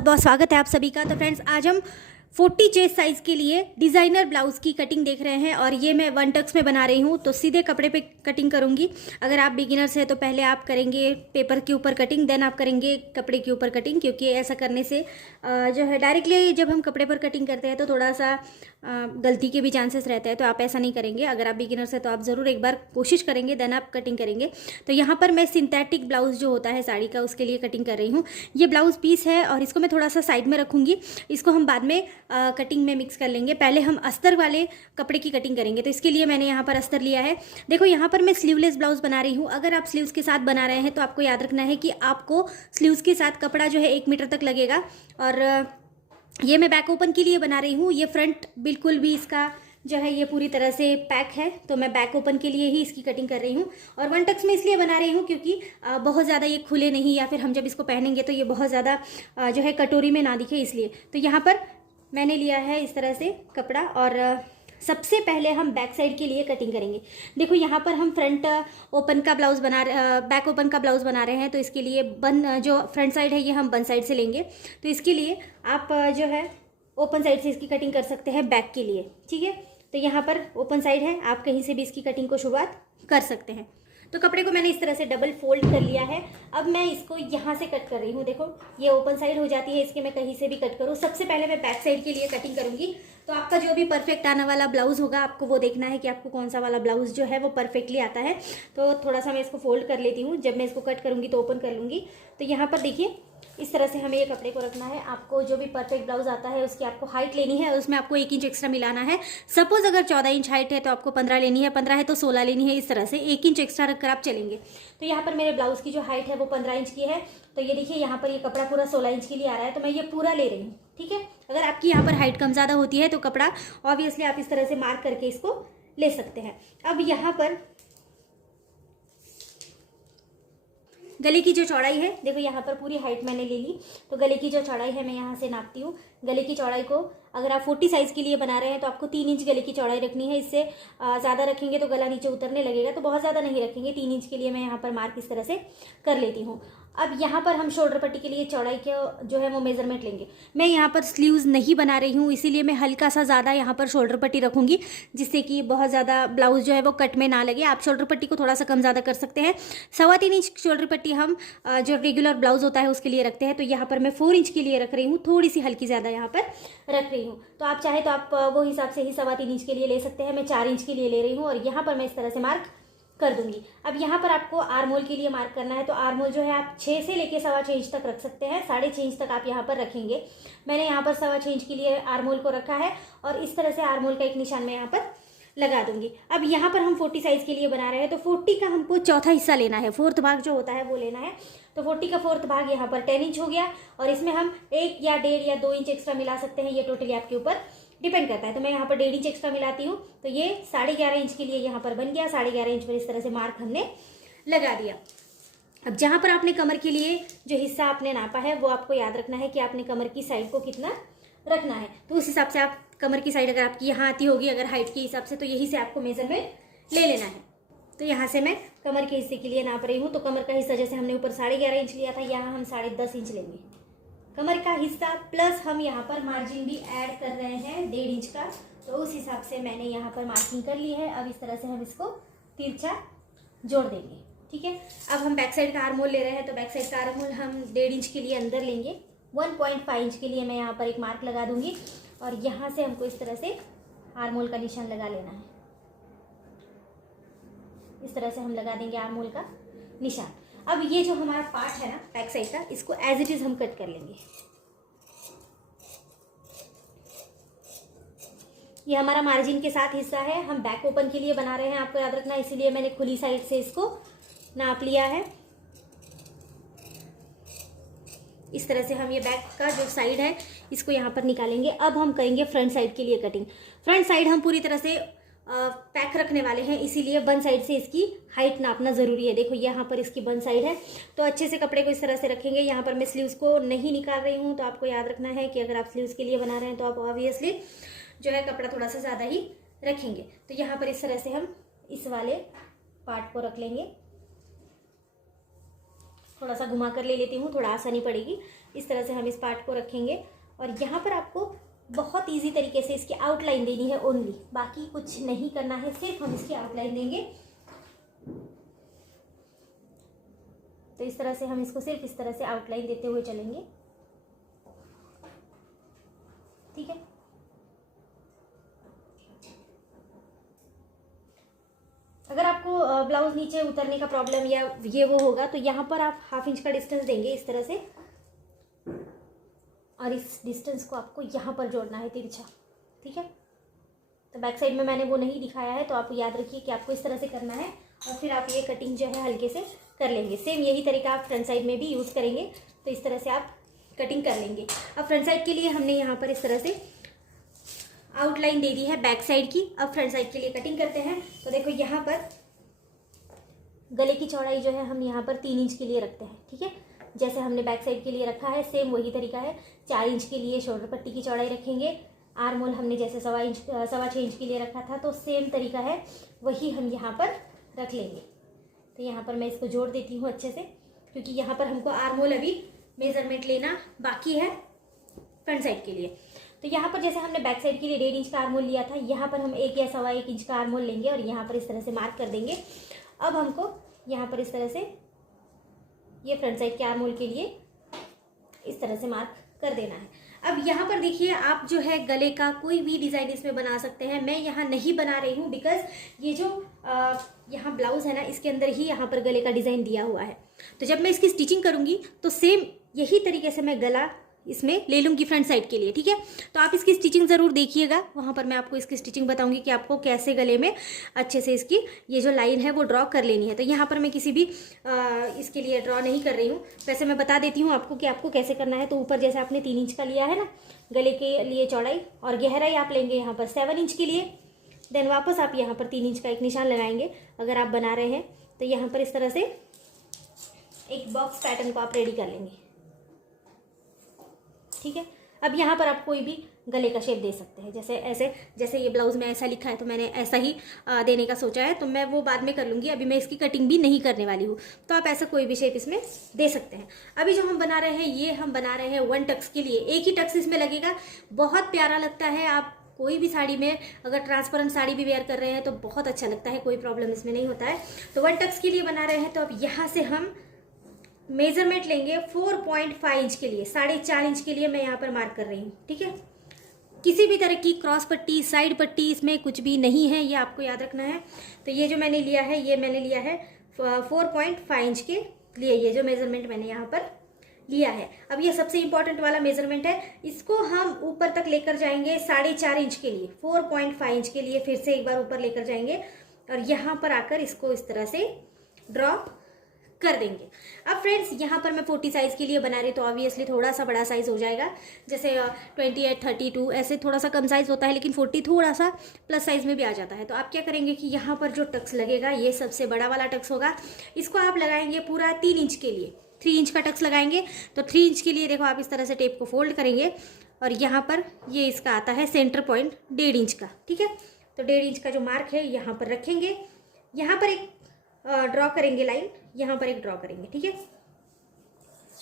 बहुत बहुत स्वागत है आप सभी का। तो फ्रेंड्स, आज हम 40 चेस्ट साइज़ के लिए डिज़ाइनर ब्लाउज़ की कटिंग देख रहे हैं और ये मैं वन टक्स में बना रही हूँ। तो सीधे कपड़े पे कटिंग करूँगी। अगर आप बिगिनर्स हैं तो पहले आप करेंगे पेपर के ऊपर कटिंग, देन आप करेंगे कपड़े के ऊपर कटिंग, क्योंकि ऐसा करने से जो है डायरेक्टली जब हम कपड़े पर कटिंग करते हैं तो थोड़ा सा गलती के भी चांसेस रहते हैं। तो आप ऐसा नहीं करेंगे। अगर आप बिगिनर्स हैं तो आप ज़रूर एक बार कोशिश करेंगे, देन आप कटिंग करेंगे। तो यहाँ पर मैं सिंथेटिक ब्लाउज़ जो होता है साड़ी का, उसके लिए कटिंग कर रही हूँ। ये ब्लाउज़ पीस है और इसको मैं थोड़ा सा साइड में रखूँगी। इसको हम बाद में कटिंग में मिक्स कर लेंगे। पहले हम अस्तर वाले कपड़े की कटिंग करेंगे। तो इसके लिए मैंने यहाँ पर अस्तर लिया है। देखो, यहाँ पर मैं स्लीवलेस ब्लाउज़ बना रही हूँ। अगर आप स्लीव्स के साथ बना रहे हैं तो आपको याद रखना है कि आपको स्लीव्स के साथ कपड़ा जो है 1 मीटर तक लगेगा। और ये मैं बैक ओपन के लिए बना रही हूँ। ये फ्रंट बिल्कुल भी इसका जो है ये पूरी तरह से पैक है, तो मैं बैक ओपन के लिए ही इसकी कटिंग कर रही हूँ। और वन टक्स में इसलिए बना रही हूँ क्योंकि बहुत ज़्यादा ये खुले नहीं, या फिर हम जब इसको पहनेंगे तो ये बहुत ज़्यादा जो है कटोरी में ना दिखे, इसलिए। तो यहाँ पर मैंने लिया है इस तरह से कपड़ा और सबसे पहले हम बैक साइड के लिए कटिंग करेंगे। देखो, यहाँ पर हम फ्रंट ओपन का ब्लाउज़ बैक ओपन का ब्लाउज़ बना रहे हैं। तो इसके लिए जो फ्रंट साइड है ये हम बन साइड से लेंगे। तो इसके लिए आप जो है ओपन साइड से इसकी कटिंग कर सकते हैं बैक के लिए, ठीक है। तो यहाँ पर ओपन साइड है, आप कहीं से भी इसकी कटिंग को शुरुआत कर सकते हैं। तो कपड़े को मैंने इस तरह से डबल फोल्ड कर लिया है। अब मैं इसको यहाँ से कट कर रही हूँ। देखो, ये ओपन साइड हो जाती है, इसके मैं कहीं से भी कट करूँ। सबसे पहले मैं बैक साइड के लिए कटिंग करूँगी। तो आपका जो भी परफेक्ट आने वाला ब्लाउज़ होगा, आपको वो देखना है कि आपको कौन सा वाला ब्लाउज़ जो है वो परफेक्टली आता है। तो थोड़ा सा मैं इसको फोल्ड कर लेती हूँ। जब मैं इसको कट करूँगी तो ओपन कर लूँगी। तो यहाँ पर देखिए, इस तरह से हमें ये कपड़े को रखना है। आपको जो भी परफेक्ट ब्लाउज आता है उसकी आपको हाइट लेनी है, उसमें आपको 1 इंच एक्स्ट्रा मिलाना है। सपोज अगर 14 इंच हाइट है तो आपको 15 लेनी है, 15 है तो 16 लेनी है। इस तरह से 1 इंच एक्स्ट्रा रखकर आप चलेंगे। तो यहाँ पर मेरे ब्लाउज की जो हाइट है वो 15 इंच की है। तो ये देखिए, यहाँ पर ये कपड़ा पूरा 16 इंच के लिए आ रहा है, तो मैं ये पूरा ले रही हूँ, ठीक है। अगर आपकी यहाँ पर हाइट कम ज़्यादा होती है तो कपड़ा ऑब्वियसली आप इस तरह से मार्क करके इसको ले सकते हैं। अब यहाँ पर गले की जो चौड़ाई है, देखो यहाँ पर पूरी हाइट मैंने ले ली। तो गले की जो चौड़ाई है मैं यहाँ से नापती हूँ। गले की चौड़ाई को अगर आप 40 साइज़ के लिए बना रहे हैं तो आपको 3 इंच गले की चौड़ाई रखनी है। इससे ज़्यादा रखेंगे तो गला नीचे उतरने लगेगा, तो बहुत ज़्यादा नहीं रखेंगे। 3 इंच के लिए मैं यहाँ पर मार्क इस तरह से कर लेती हूँ। अब यहाँ पर हम शोल्डर पट्टी के लिए चौड़ाई के जो है वो मेजरमेंट लेंगे। मैं यहाँ पर स्लीव्स नहीं बना रही हूँ, इसीलिए मैं हल्का सा ज़्यादा यहाँ पर शोल्डर पट्टी रखूँगी, जिससे कि बहुत ज़्यादा ब्लाउज जो है वो कट में ना लगे। आप शोल्डर पट्टी को थोड़ा सा कम ज़्यादा कर सकते हैं। 3.25 इंच शोल्डर पट्टी हम जो रेगुलर ब्लाउज होता है उसके लिए रखते हैं। तो यहाँ पर मैं 4 इंच के लिए रख रही हूँ, थोड़ी सी हल्की ज़्यादा यहाँ पर रख रही हूँ। तो आप चाहे तो आप वो हिसाब से ही 3.25 इंच के लिए ले सकते हैं। मैं 4 इंच के लिए ले रही हूँ और यहाँ पर मैं इस तरह से मार्क कर दूंगी। अब यहाँ पर आपको आर्मोल के लिए मार्क करना है। तो आर्मोल जो है आप 6 से लेके 6.25 इंच तक रख सकते हैं। 6.5 इंच तक आप यहाँ पर रखेंगे। मैंने यहाँ पर 6.25 इंच के लिए आर्मोल को रखा है और इस तरह से आर्मोल का एक निशान मैं यहाँ पर लगा दूंगी। अब यहाँ पर हम 40 साइज के लिए बना रहे हैं, तो 40 का हमको चौथा हिस्सा लेना है, 4th भाग जो होता है वो लेना है। तो 40 का 4th भाग यहाँ पर 10 इंच हो गया और इसमें हम 1 या 1.5 या 2 इंच एक्स्ट्रा मिला सकते हैं। ये टोटली आपके ऊपर डिपेंड करता है। तो मैं यहाँ पर 1.5 इंच एक्स्ट्रा मिलाती हूँ। तो ये 11.5 इंच के लिए यहाँ पर बन गया। 11.5 इंच पर इस तरह से मार्क हमने लगा दिया। अब जहाँ पर आपने कमर के लिए जो हिस्सा आपने नापा है वो आपको याद रखना है कि आपने कमर की साइड को कितना रखना है। तो उस हिसाब से आप कमर की साइड अगर आपकी यहाँ आती होगी अगर हाइट के हिसाब से, तो यही से आपको मेजरमेंट ले लेना है। तो यहाँ से मैं कमर के हिस्से के लिए नाप रही हूँ। तो कमर का हिस्सा जैसे हमने ऊपर 11.5 इंच लिया था, यहाँ हम 10.5 इंच लेंगे कमर का हिस्सा, प्लस हम यहाँ पर मार्जिन भी ऐड कर रहे हैं 1.5 इंच का। तो उस हिसाब से मैंने यहाँ पर मार्किंग कर ली है। अब इस तरह से हम इसको तिरछा जोड़ देंगे, ठीक है। अब हम बैक साइड का आर्मोल ले रहे हैं। तो बैक साइड का आर्मोल हम 1.5 इंच के लिए अंदर लेंगे। 1.5 इंच के लिए मैं यहाँ पर एक मार्क लगा दूंगी और यहाँ से हमको इस तरह से आर्मोल का निशान लगा लेना है। इस तरह से हम लगा देंगे आर्मोल का निशान। अब ये जो हमारा पार्ट है ना बैक साइड का, इसको एज इट इज हम कट कर लेंगे। ये हमारा मार्जिन के साथ हिस्सा है। हम बैक ओपन के लिए बना रहे हैं, आपको याद रखना है, इसीलिए मैंने खुली साइड से इसको नाप लिया है। इस तरह से हम ये बैक का जो साइड है इसको यहाँ पर निकालेंगे। अब हम करेंगे फ्रंट साइड के लिए कटिंग। फ्रंट साइड हम पूरी तरह से पैक रखने वाले हैं, इसीलिए बन साइड से इसकी हाइट नापना ज़रूरी है। देखो, यहाँ पर इसकी बन साइड है, तो अच्छे से कपड़े को इस तरह से रखेंगे। यहाँ पर मैं स्लीव्स को नहीं निकाल रही हूँ। तो आपको याद रखना है कि अगर आप स्लीव्स के लिए बना रहे हैं तो आप ऑब्वियसली जो है कपड़ा थोड़ा सा ज़्यादा ही रखेंगे। तो यहाँ पर इस तरह से हम इस वाले पार्ट को रख लेंगे। थोड़ा सा घुमा कर ले लेती हूँ, थोड़ा आसानी पड़ेगी। इस तरह से हम इस पार्ट को रखेंगे और यहाँ पर आपको बहुत इजी तरीके से इसकी आउटलाइन देनी है ओनली, बाकी कुछ नहीं करना है, सिर्फ हम इसकी आउटलाइन देंगे। तो इस तरह से हम इसको सिर्फ इस तरह से आउटलाइन देते हुए चलेंगे, ठीक है। अगर आपको ब्लाउज नीचे उतरने का प्रॉब्लम या ये वो होगा तो यहाँ पर आप 1/2 इंच का डिस्टेंस देंगे इस तरह से, और इस डिस्टेंस को आपको यहाँ पर जोड़ना है तिरछा, ठीक है। तो बैक साइड में मैंने वो नहीं दिखाया है, तो आप याद रखिए कि आपको इस तरह से करना है और फिर आप ये कटिंग जो है हल्के से कर लेंगे। सेम यही तरीका आप फ्रंट साइड में भी यूज़ करेंगे, तो इस तरह से आप कटिंग कर लेंगे। अब फ्रंट साइड के लिए हमने यहाँ पर इस तरह से आउटलाइन दे दी है बैक साइड की। अब फ्रंट साइड के लिए कटिंग करते हैं। तो देखो यहाँ पर गले की चौड़ाई जो है हम यहाँ पर 3 इंच के लिए रखते हैं, ठीक है। जैसे हमने बैक साइड के लिए रखा है सेम वही तरीका है। 4 इंच के लिए शोल्डर पट्टी की चौड़ाई रखेंगे। आर्म होल हमने जैसे 6.25 इंच के लिए रखा था, तो सेम तरीका है वही हम यहाँ पर रख लेंगे। तो यहाँ पर मैं इसको जोड़ देती हूँ अच्छे से, क्योंकि यहाँ पर हमको आर्म होल अभी मेजरमेंट लेना बाकी है फ्रंट साइड के लिए। तो यहाँ पर जैसे हमने बैक साइड के लिए 1.5 इंच का आर्म होल लिया था, यहाँ पर हम 1 या 1.25 इंच का आर्म होल लेंगे और यहाँ पर इस तरह से मार्क कर देंगे। अब हमको यहाँ पर इस तरह से ये फ्रंट साइड के आर्म होल के लिए इस तरह से मार्क कर देना है। अब यहाँ पर देखिए आप जो है गले का कोई भी डिज़ाइन इसमें बना सकते हैं। मैं यहाँ नहीं बना रही हूँ बिकॉज ये जो यहाँ ब्लाउज है ना, इसके अंदर ही यहाँ पर गले का डिज़ाइन दिया हुआ है। तो जब मैं इसकी स्टिचिंग करूँगी तो सेम यही तरीके से मैं गला इसमें ले लूँगी फ्रंट साइड के लिए, ठीक है। तो आप इसकी स्टिचिंग ज़रूर देखिएगा, वहाँ पर मैं आपको इसकी स्टिचिंग बताऊँगी कि आपको कैसे गले में अच्छे से इसकी ये जो लाइन है वो ड्रॉ कर लेनी है। तो यहाँ पर मैं किसी भी इसके लिए ड्रॉ नहीं कर रही हूँ। वैसे मैं बता देती हूँ आपको कि आपको कैसे करना है। तो ऊपर जैसे आपने 3 इंच का लिया है ना गले के लिए चौड़ाई, और गहराई आप लेंगे यहाँ पर 7 इंच के लिए। देन वापस आप यहाँ पर 3 इंच का एक निशान लगाएंगे अगर आप बना रहे हैं। तो यहाँ पर इस तरह से एक बॉक्स पैटर्न को आप रेडी कर लेंगे, ठीक है। अब यहाँ पर आप कोई भी गले का शेप दे सकते हैं, जैसे ऐसे, जैसे ये ब्लाउज में ऐसा लिखा है तो मैंने ऐसा ही देने का सोचा है। तो मैं वो बाद में कर लूँगी, अभी मैं इसकी कटिंग भी नहीं करने वाली हूँ। तो आप ऐसा कोई भी शेप इसमें दे सकते हैं। अभी जो हम बना रहे हैं ये हम बना रहे हैं 1 टक्स के लिए। एक ही टक्स इसमें लगेगा, बहुत प्यारा लगता है। आप कोई भी साड़ी में अगर ट्रांसपेरेंट साड़ी भी वेयर कर रहे हैं तो बहुत अच्छा लगता है, कोई प्रॉब्लम इसमें नहीं होता है। तो 1 टक्स के लिए बना रहे हैं। तो अब यहाँ से हम मेजरमेंट लेंगे 4.5 इंच के लिए, 4.5 इंच के लिए मैं यहाँ पर मार्क कर रही हूँ, ठीक है। किसी भी तरह की क्रॉस पट्टी, साइड पट्टी इसमें कुछ भी नहीं है, ये आपको याद रखना है। तो ये जो मैंने लिया है, ये मैंने लिया है 4.5 इंच के लिए, ये जो मेजरमेंट मैंने यहाँ पर लिया है। अब ये सबसे इंपॉर्टेंट वाला मेजरमेंट है, इसको हम ऊपर तक लेकर जाएंगे 4.5 इंच के लिए। 4.5 इंच के लिए फिर से एक बार ऊपर लेकर जाएंगे और यहाँ पर आकर इसको इस तरह से ड्रॉ कर देंगे। अब फ्रेंड्स यहाँ पर मैं 40 साइज़ के लिए बना रही, तो ऑब्वियसली थोड़ा सा बड़ा साइज़ हो जाएगा। जैसे 28, 32 ऐसे थोड़ा सा कम साइज़ होता है, लेकिन 40 थोड़ा सा प्लस साइज़ में भी आ जाता है। तो आप क्या करेंगे कि यहाँ पर जो टक्स लगेगा ये सबसे बड़ा वाला टक्स होगा, इसको आप लगाएंगे पूरा 3 इंच के लिए। 3 इंच का टक्स लगाएंगे। तो 3 इंच के लिए देखो आप इस तरह से टेप को फोल्ड करेंगे और यहाँ पर ये इसका आता है सेंटर पॉइंट 1.5 इंच का, ठीक है। तो 1.5 इंच का जो मार्क है यहाँ पर रखेंगे, यहाँ पर एक ड्रॉ करेंगे लाइन, यहाँ पर एक ड्रॉ करेंगे, ठीक है।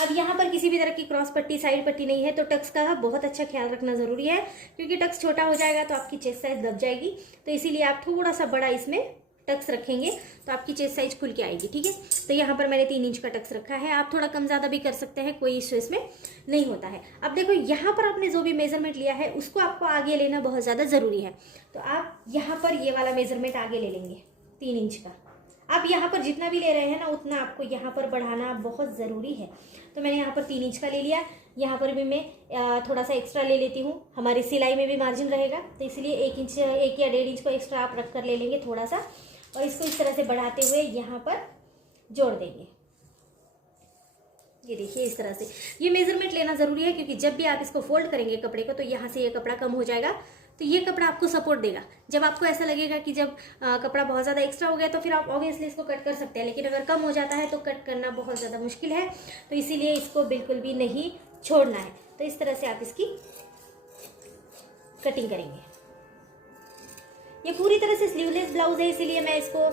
अब यहाँ पर किसी भी तरह की क्रॉस पट्टी, साइड पट्टी नहीं है, तो टक्स का बहुत अच्छा ख्याल रखना ज़रूरी है, क्योंकि टक्स छोटा हो जाएगा तो आपकी चेस्ट साइज दब जाएगी। तो इसीलिए आप थोड़ा सा बड़ा इसमें टक्स रखेंगे तो आपकी चेस्ट साइज खुल के आएगी, ठीक है। तो यहाँ पर मैंने 3 इंच का टक्स रखा है। आप थोड़ा कम ज़्यादा भी कर सकते हैं, कोई इश्यू इसमें नहीं होता है। अब देखो यहाँ पर आपने जो भी मेजरमेंट लिया है उसको आपको आगे लेना बहुत ज़्यादा ज़रूरी है। तो आप यहाँ पर ये वाला मेजरमेंट आगे ले लेंगे 3 इंच का। आप यहाँ पर जितना भी ले रहे हैं ना उतना आपको यहाँ पर बढ़ाना बहुत ज़रूरी है। तो मैंने यहाँ पर 3 इंच का ले लिया। यहाँ पर भी मैं थोड़ा सा एक्स्ट्रा ले लेती हूँ, हमारी सिलाई में भी मार्जिन रहेगा, तो इसलिए 1 इंच, 1 या 1.5 इंच को एक्स्ट्रा आप रख कर ले लेंगे थोड़ा सा, और इसको इस तरह से बढ़ाते हुए यहाँ पर जोड़ देंगे। ये देखिए इस तरह से ये मेजरमेंट लेना ज़रूरी है, क्योंकि जब भी आप इसको फोल्ड करेंगे कपड़े को तो यहाँ से ये कपड़ा कम हो जाएगा, तो ये कपड़ा आपको सपोर्ट देगा। जब आपको ऐसा लगेगा कि जब कपड़ा बहुत ज़्यादा एक्स्ट्रा हो गया तो फिर आप ऑब्वियसली इसको कट कर सकते हैं, लेकिन अगर कम हो जाता है तो कट करना बहुत ज़्यादा मुश्किल है। तो इसीलिए इसको बिल्कुल भी नहीं छोड़ना है। तो इस तरह से आप इसकी कटिंग करेंगे। ये पूरी तरह से स्लीवलेस ब्लाउज है, इसीलिए मैं इसको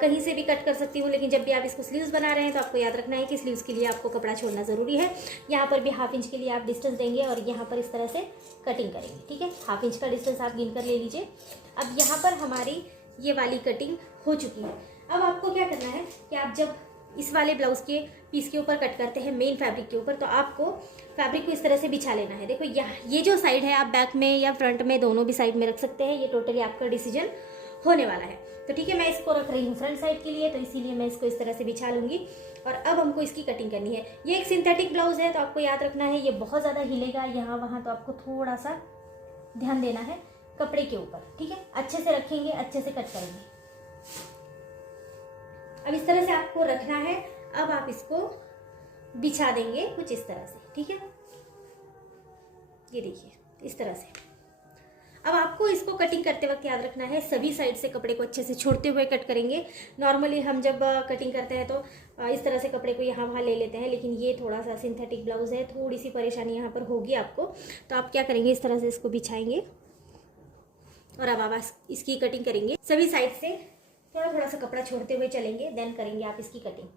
कहीं से भी कट कर सकती हूँ, लेकिन जब भी आप इसको स्लीव्स बना रहे हैं तो आपको याद रखना है कि स्लीव्स के लिए आपको कपड़ा छोड़ना ज़रूरी है। यहाँ पर भी 1/2 इंच के लिए आप डिस्टेंस देंगे और यहाँ पर इस तरह से कटिंग करेंगे, ठीक है। 1/2 इंच का डिस्टेंस आप गिन कर ले लीजिए। अब यहाँ पर हमारी ये वाली कटिंग हो चुकी है। अब आपको क्या करना है कि आप जब इस वाले ब्लाउज के पीस के ऊपर कट करते हैं मेन फैब्रिक के ऊपर, तो आपको फैब्रिक को इस तरह से बिछा लेना है। देखो ये जो साइड है आप बैक में या फ्रंट में दोनों भी साइड में रख सकते हैं, ये टोटली आपका डिसीजन होने वाला है। तो ठीक है, मैं इसको रख रही हूँ फ्रंट साइड के लिए, तो इसीलिए मैं इसको इस तरह से बिछा लूंगी। और अब हमको इसकी कटिंग करनी है। ये एक सिंथेटिक ब्लाउज है, तो आपको याद रखना है ये बहुत ज़्यादा हिलेगा यहाँ वहाँ, तो आपको थोड़ा सा ध्यान देना है कपड़े के ऊपर, ठीक है। अच्छे से रखेंगे, अच्छे से कट करेंगे। अब इस तरह से आपको रखना है। अब आप इसको बिछा देंगे कुछ इस तरह से, ठीक है। ये देखिए इस तरह से। अब आपको इसको कटिंग करते वक्त याद रखना है सभी साइड से कपड़े को अच्छे से छोड़ते हुए कट करेंगे। नॉर्मली हम जब कटिंग करते हैं तो इस तरह से कपड़े को यहाँ वहाँ ले लेते हैं, लेकिन ये थोड़ा सा सिंथेटिक ब्लाउज है, थोड़ी सी परेशानी यहाँ पर होगी आपको। तो आप क्या करेंगे, इस तरह से इसको बिछाएंगे और अब आप इसकी कटिंग करेंगे। सभी साइड से थोड़ा थोड़ा सा कपड़ा छोड़ते हुए चलेंगे, देन करेंगे आप इसकी कटिंग।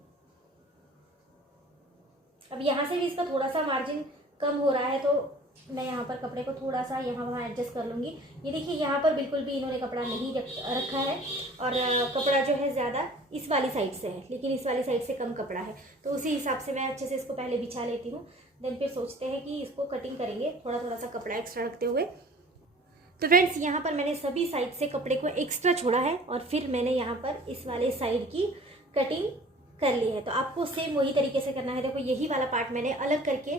अब यहाँ से भी इसका थोड़ा सा मार्जिन कम हो रहा है, तो मैं यहाँ पर कपड़े को थोड़ा सा यहाँ वहाँ एडजस्ट कर लूँगी। ये देखिए यहाँ पर बिल्कुल भी इन्होंने कपड़ा नहीं रखा है और कपड़ा जो है ज़्यादा इस वाली साइड से है, लेकिन इस वाली साइड से कम कपड़ा है। तो उसी हिसाब से मैं अच्छे से इसको पहले बिछा लेती हूँ, देन फिर सोचते हैं कि इसको कटिंग करेंगे थोड़ा थोड़ा सा कपड़ा एक्स्ट्रा रखते हुए। तो फ्रेंड्स यहाँ पर मैंने सभी साइड से कपड़े को एक्स्ट्रा छोड़ा है और फिर मैंने यहाँ पर इस वाले साइड की कटिंग कर ली है। तो आपको सेम वही तरीके से करना है। देखो यही वाला पार्ट मैंने अलग करके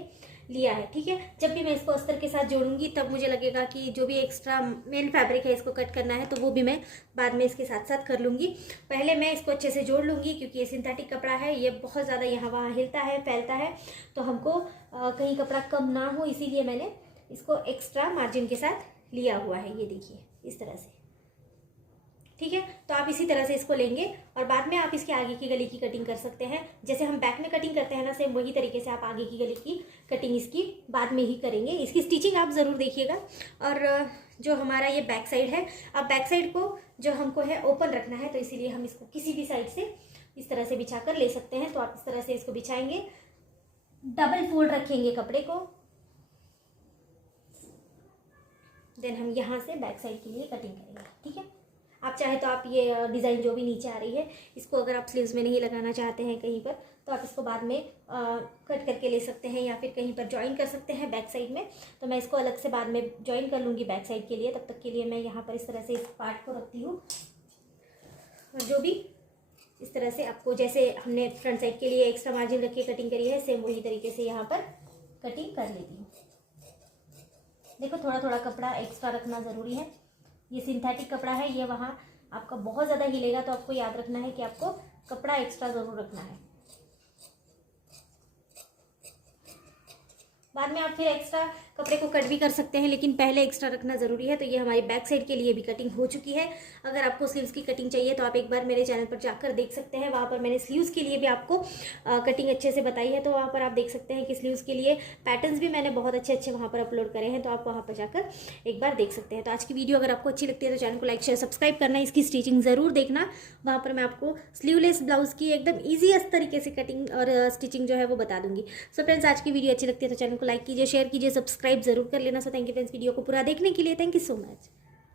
लिया है, ठीक है। जब भी मैं इसको अस्तर के साथ जोड़ूंगी तब मुझे लगेगा कि जो भी एक्स्ट्रा मेन फैब्रिक है इसको कट करना है, तो वो भी मैं बाद में इसके साथ साथ कर लूँगी। पहले मैं इसको अच्छे से जोड़ लूँगी, क्योंकि ये सिंथेटिक कपड़ा है, ये बहुत ज़्यादा यहाँ वहाँ हिलता है, फैलता है, तो हमको कहीं कपड़ा कम ना हो, इसीलिए मैंने इसको एक्स्ट्रा मार्जिन के साथ लिया हुआ है। ये देखिए इस तरह से, ठीक है। तो आप इसी तरह से इसको लेंगे और बाद में आप इसके आगे की गले की कटिंग कर सकते हैं। जैसे हम बैक में कटिंग करते हैं ना, सेम वही तरीके से आप आगे की गले की कटिंग इसकी बाद में ही करेंगे। इसकी स्टिचिंग आप ज़रूर देखिएगा। और जो हमारा ये बैक साइड है, अब बैक साइड को जो हमको है ओपन रखना है, तो इसीलिए हम इसको किसी भी साइड से इस तरह से बिछा कर ले सकते हैं। तो आप इस तरह से इसको बिछाएंगे, डबल फोल्ड रखेंगे कपड़े को, देन हम यहाँ से बैक साइड के लिए कटिंग करेंगे, ठीक है। आप चाहे तो आप ये डिज़ाइन जो भी नीचे आ रही है, इसको अगर आप स्लीव्स में नहीं लगाना चाहते हैं कहीं पर, तो आप इसको बाद में कट करके ले सकते हैं या फिर कहीं पर ज्वाइन कर सकते हैं बैक साइड में। तो मैं इसको अलग से बाद में ज्वाइन कर लूँगी बैक साइड के लिए। तब तक के लिए मैं यहाँ पर इस तरह से इस पार्ट को रखती हूँ और जो भी इस तरह से आपको, जैसे हमने फ्रंट साइड के लिए एक्स्ट्रा मार्जिन रख के कटिंग करी है, सेम वही तरीके से यहाँ पर कटिंग कर लेती हूँ। देखो थोड़ा थोड़ा कपड़ा एक्स्ट्रा रखना ज़रूरी है। ये सिंथेटिक कपड़ा है, ये वहाँ आपका बहुत ज़्यादा हिलेगा, तो आपको याद रखना है कि आपको कपड़ा एक्स्ट्रा ज़रूर रखना है। बाद में आप फिर एक्स्ट्रा कपड़े को कट भी कर सकते हैं, लेकिन पहले एक्स्ट्रा रखना ज़रूरी है। तो ये हमारी बैक साइड के लिए भी कटिंग हो चुकी है। अगर आपको स्लीव्स की कटिंग चाहिए तो आप एक बार मेरे चैनल पर जाकर देख सकते हैं, वहाँ पर मैंने स्लीव्स के लिए भी आपको कटिंग अच्छे से बताई है। तो वहाँ पर आप देख सकते हैं कि स्लीव्स के लिए पैटर्न्स भी मैंने बहुत अच्छे अच्छे वहाँ पर अपलोड करे हैं, तो आप वहाँ पर जाकर एक बार देख सकते हैं। तो आज की वीडियो अगर आपको अच्छी लगती है तो चैनल को लाइक शेयर सब्सक्राइब करना, इसकी स्टिचिंग ज़रूर देखना। वहाँ पर मैं आपको स्लीवलेस ब्लाउज़ की एकदम ईजी तरीके से कटिंग और स्टिचिंग जो है वो बता दूँगी। सो फ्रेंड्स, आज की वीडियो अच्छी लगती है तो चैनल को लाइक कीजिए, शेयर कीजिए, सब्सक्राइब जरूर कर लेना। So thank you friends video को पूरा देखने के लिए। Thank you so much.